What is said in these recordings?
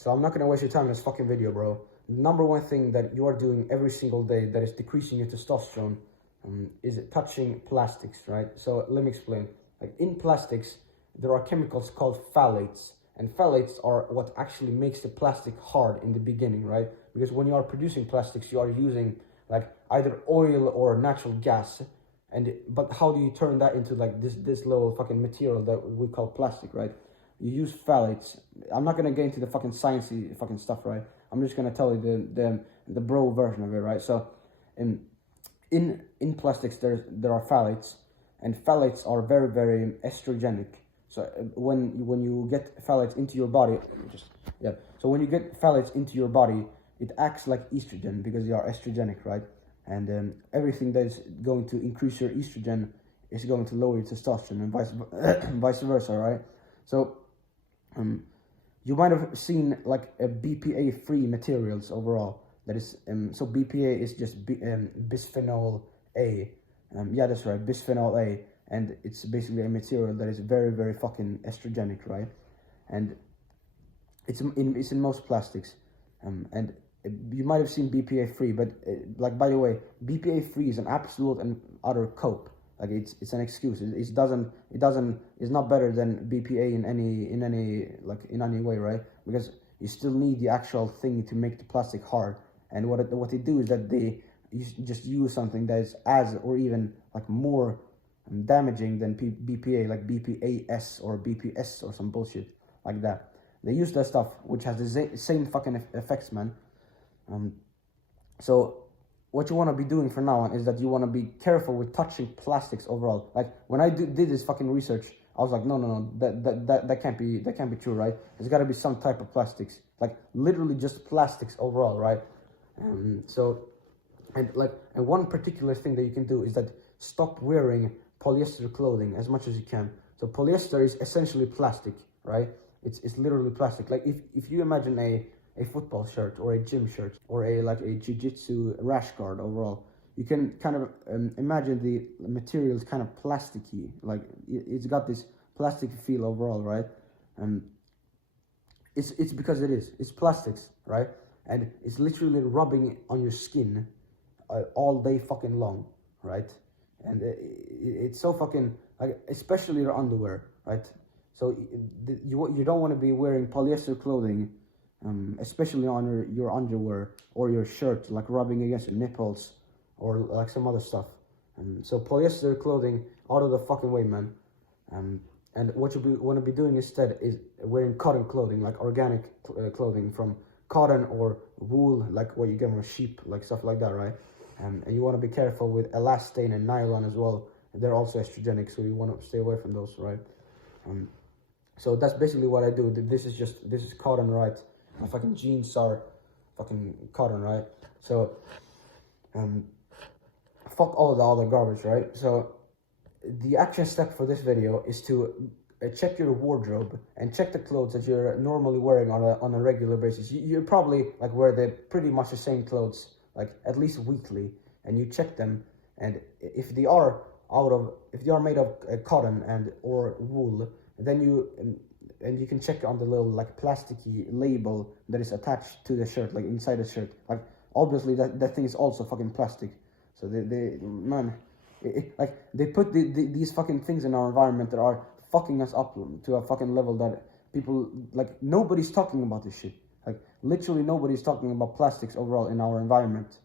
So I'm not gonna waste your time in this fucking video, bro. Number one thing that you are doing every single day that is decreasing your testosterone is touching plastics, right? So let me explain. Like in plastics, there are chemicals called phthalates, and phthalates are what actually makes the plastic hard in the beginning, right? Because when you are producing plastics, you are using like either oil or natural gas, but how do you turn that into like this little fucking material that we call plastic, right? You use phthalates. I'm not gonna get into the fucking sciencey fucking stuff, right? I'm just gonna tell you the bro version of it, right? So, in plastics there are phthalates, and phthalates are very estrogenic. So when you get phthalates into your body, So when you get phthalates into your body, it acts like estrogen because they are estrogenic, right? And everything that is going to increase your estrogen is going to lower your testosterone, and vice versa, right? So you might have seen like a BPA-free materials overall. That is, so BPA is just bisphenol A. Yeah, that's right, bisphenol A, and it's basically a material that is very fucking estrogenic, right? And it's in most plastics, and you might have seen BPA-free, but like, by the way, BPA-free is an absolute and utter cope. Like it's an excuse. It's not better than BPA in any way, right? Because you still need the actual thing to make the plastic hard. And what they do is that they just use something that is as or even like more damaging than BPA, like BPAS or BPS or some bullshit like that. They use that stuff which has the same fucking effects, man. So what you want to be doing from now on is that you want to be careful with touching plastics overall. Like when I did this fucking research, I was like, no, that can't be true, right? There's got to be some type of plastics, like literally just plastics overall, right? And one particular thing that you can do is that stop wearing polyester clothing as much as you can. So polyester is essentially plastic, right? It's literally plastic. Like if you imagine a football shirt or a gym shirt or a jiu-jitsu rash guard overall, you can kind of imagine the material is kind of plasticky, like it's got this plastic feel overall, right? It's because it's plastics, right? And it's literally rubbing on your skin all day fucking long, right? And it's so fucking, like, especially your underwear, right? So you don't want to be wearing polyester clothing, especially on your underwear or your shirt, like rubbing against your nipples or like some other stuff. So polyester clothing, out of the fucking way, man. And what you want to be doing instead is wearing cotton clothing, like organic clothing from cotton or wool, like what you get from a sheep, like stuff like that, right? And you want to be careful with elastane and nylon as well. They're also estrogenic, so you want to stay away from those, right? So that's basically what I do. This is cotton, right? My fucking jeans are fucking cotton, right? So fuck all the other garbage, right? So the action step for this video is to check your wardrobe and check the clothes that you're normally wearing on a regular basis. You probably like wear pretty much the same clothes, like at least weekly, and you check them, and if they are made of cotton and or wool, then you can check on the little like plasticky label that is attached to the shirt, like inside the shirt. Like obviously that thing is also fucking plastic. So they put these fucking things in our environment that are fucking us up to a fucking level that people, like, nobody's talking about this shit. Like literally nobody's talking about plastics overall in our environment,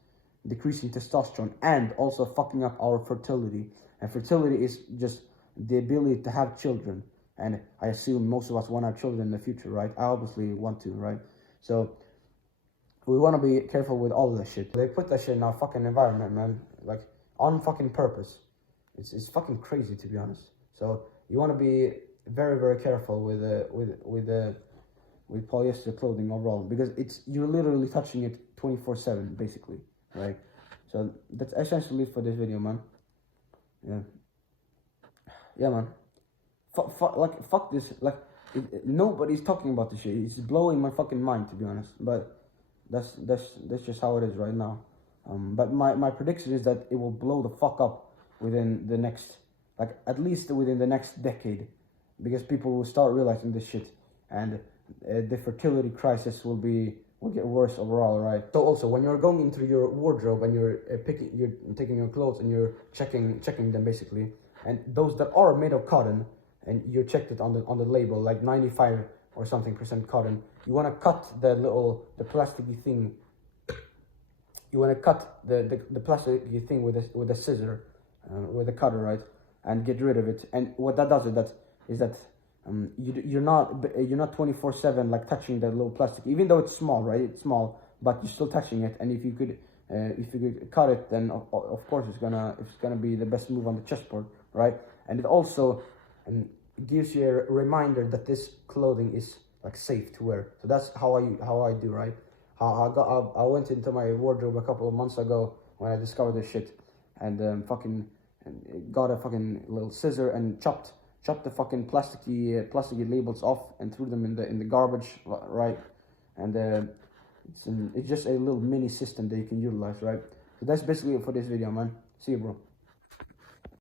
decreasing testosterone and also fucking up our fertility. And fertility is just the ability to have children. And I assume most of us want to have children in the future, right? I obviously want to, right? So we want to be careful with all of that shit. They put that shit in our fucking environment, man, like on fucking purpose. It's fucking crazy, to be honest. So you want to be very careful with polyester clothing overall, because you're literally touching it 24/7 basically, right? So that's essentially it for this video, man. Yeah, man. Fuck this. Like nobody's talking about this shit. It's blowing my fucking mind, to be honest. But that's just how it is right now. But my prediction is that it will blow the fuck up within the next, like at least within the next decade, because people will start realizing this shit, and the fertility crisis will get worse overall, right? So also, when you're going into your wardrobe and you're taking your clothes and you're checking them basically, and those that are made of cotton, and you checked it on the label, like 95 or something % cotton, you want to cut the plasticky thing. You want to cut the plasticky thing with a scissor, with a cutter, right, and get rid of it. And what that does is that you're not 24/7 like touching that little plastic, even though it's small, right? It's small, but you're still touching it. And if you could cut it, then of course it's gonna be the best move on the chessboard, right? And it also gives you a reminder that this clothing is like safe to wear. So that's how I do, right? I went into my wardrobe a couple of months ago when I discovered this shit, and got a fucking little scissor and chopped the fucking plasticky labels off and threw them in the garbage, right? And it's just a little mini system that you can utilize, right? So that's basically it for this video, man. See you, bro.